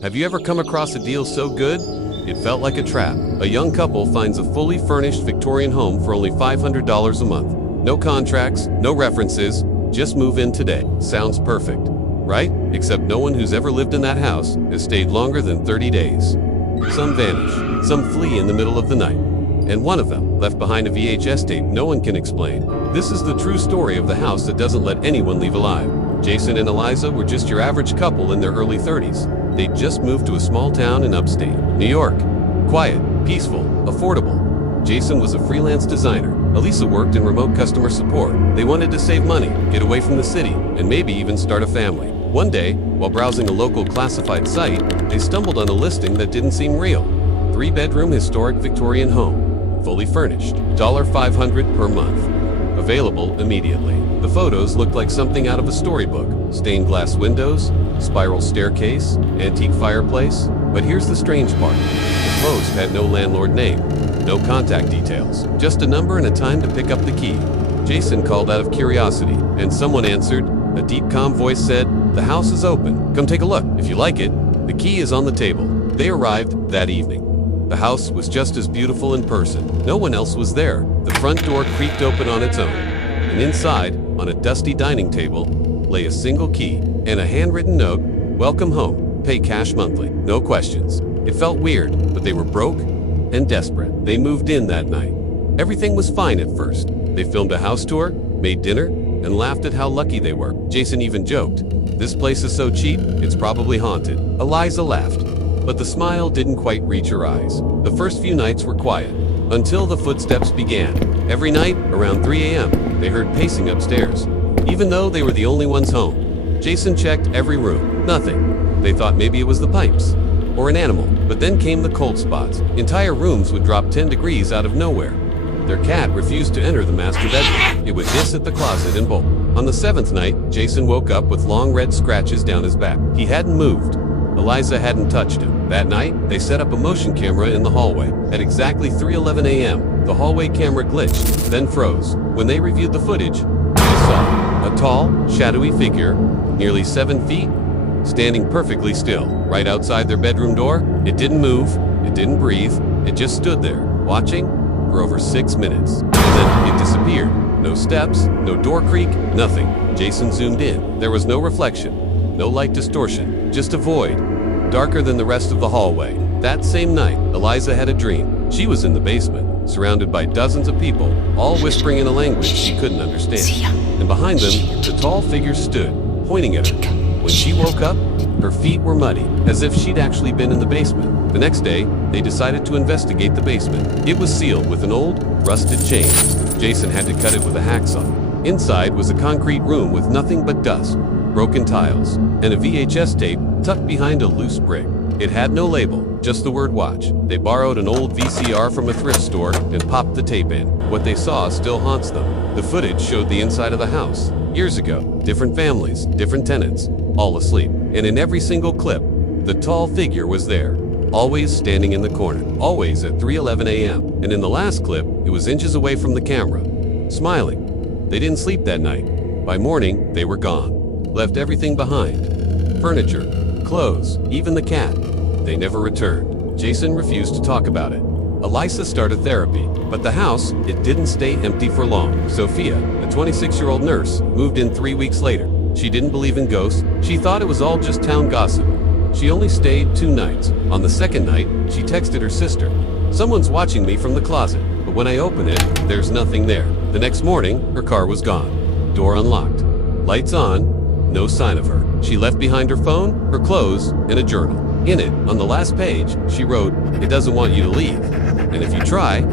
Have you ever come across a deal so good it felt like a trap? A young couple finds a fully furnished Victorian home for only $500 a month. No contracts, no references, just move in today. Sounds perfect, right? Except no one who's ever lived in that house has stayed longer than 30 days. Some vanish, some flee in the middle of the night, and one of them left behind a VHS tape no one can explain. This is the true story of the house that doesn't let anyone leave alive. Jason and Eliza were just your average couple in their early 30s. They'd just moved to a small town in upstate New York. Quiet, peaceful, affordable. Jason was a freelance designer. Elisa worked in remote customer support. They wanted to save money, get away from the city, and maybe even start a family. One day, while browsing a local classified site, they stumbled on a listing that didn't seem real. 3-bedroom historic Victorian home, fully furnished, $500 per month. Available immediately. The photos looked like something out of a storybook. Stained glass windows, spiral staircase, antique fireplace. But here's the strange part. The post had no landlord name, no contact details, just a number and a time to pick up the key. Jason called out of curiosity, and someone answered. A deep, calm voice said, "The house is open. Come take a look. If you like it, the key is on the table." They arrived that evening. The house was just as beautiful in person. No one else was there. The front door creaked open on its own, and inside, on a dusty dining table, lay a single key and a handwritten note, "Welcome home. Pay cash monthly. No questions." It felt weird, but they were broke and desperate. They moved in that night. Everything was fine at first. They filmed a house tour, made dinner, and laughed at how lucky they were. Jason even joked, "This place is so cheap, it's probably haunted." Eliza laughed, but the smile didn't quite reach her eyes. The first few nights were quiet, until the footsteps began. Every night, around 3 a.m., they heard pacing upstairs. Even though they were the only ones home, Jason checked every room. Nothing. They thought maybe it was the pipes, or an animal. But then came the cold spots. Entire rooms would drop 10 degrees out of nowhere. Their cat refused to enter the master bedroom. It would hiss at the closet and bolt. On the 7th night, Jason woke up with long red scratches down his back. He hadn't moved. Eliza hadn't touched him. That night, they set up a motion camera in the hallway. At exactly 3:11 a.m., the hallway camera glitched, then froze. When they reviewed the footage, they saw a tall, shadowy figure, nearly 7 feet, standing perfectly still, right outside their bedroom door. It didn't move, it didn't breathe, it just stood there, watching for over 6 minutes. And then it disappeared. No steps, no door creak, nothing. Jason zoomed in. There was no reflection, no light distortion, just a void, darker than the rest of the hallway. That same night, Eliza had a dream. She was in the basement, surrounded by dozens of people, all whispering in a language she couldn't understand. And behind them, the tall figure stood, pointing at her. When she woke up, her feet were muddy, as if she'd actually been in the basement. The next day, they decided to investigate the basement. It was sealed with an old, rusted chain. Jason had to cut it with a hacksaw. Inside was a concrete room with nothing but dust, broken tiles, and a VHS tape tucked behind a loose brick. It had no label, just the word watch. They borrowed an old VCR from a thrift store and popped the tape in. What they saw still haunts them. The footage showed the inside of the house. Years ago, different families, different tenants, all asleep. And in every single clip, the tall figure was there, always standing in the corner, always at 3:11 a.m. And in the last clip, it was inches away from the camera, smiling. They didn't sleep that night. By morning, they were gone, left everything behind. Furniture, clothes, even the cat. They never returned. Jason refused to talk about it. Eliza started therapy, but the house, it didn't stay empty for long. Sophia, a 26-year-old nurse, moved in 3 weeks later. She didn't believe in ghosts. She thought it was all just town gossip. She only stayed 2 nights. On the second night, she texted her sister, "Someone's watching me from the closet, but when I open it, there's nothing there." The next morning, her car was gone. Door unlocked. Lights on. No sign of her. She left behind her phone, her clothes, and a journal. In it, on the last page, she wrote, "It doesn't want you to leave. And if you try,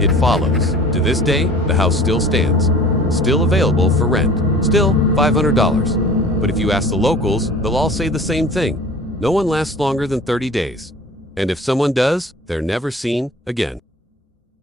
it follows." To this day, the house still stands. Still available for rent. Still $500. But if you ask the locals, they'll all say the same thing. No one lasts longer than 30 days. And if someone does, they're never seen again.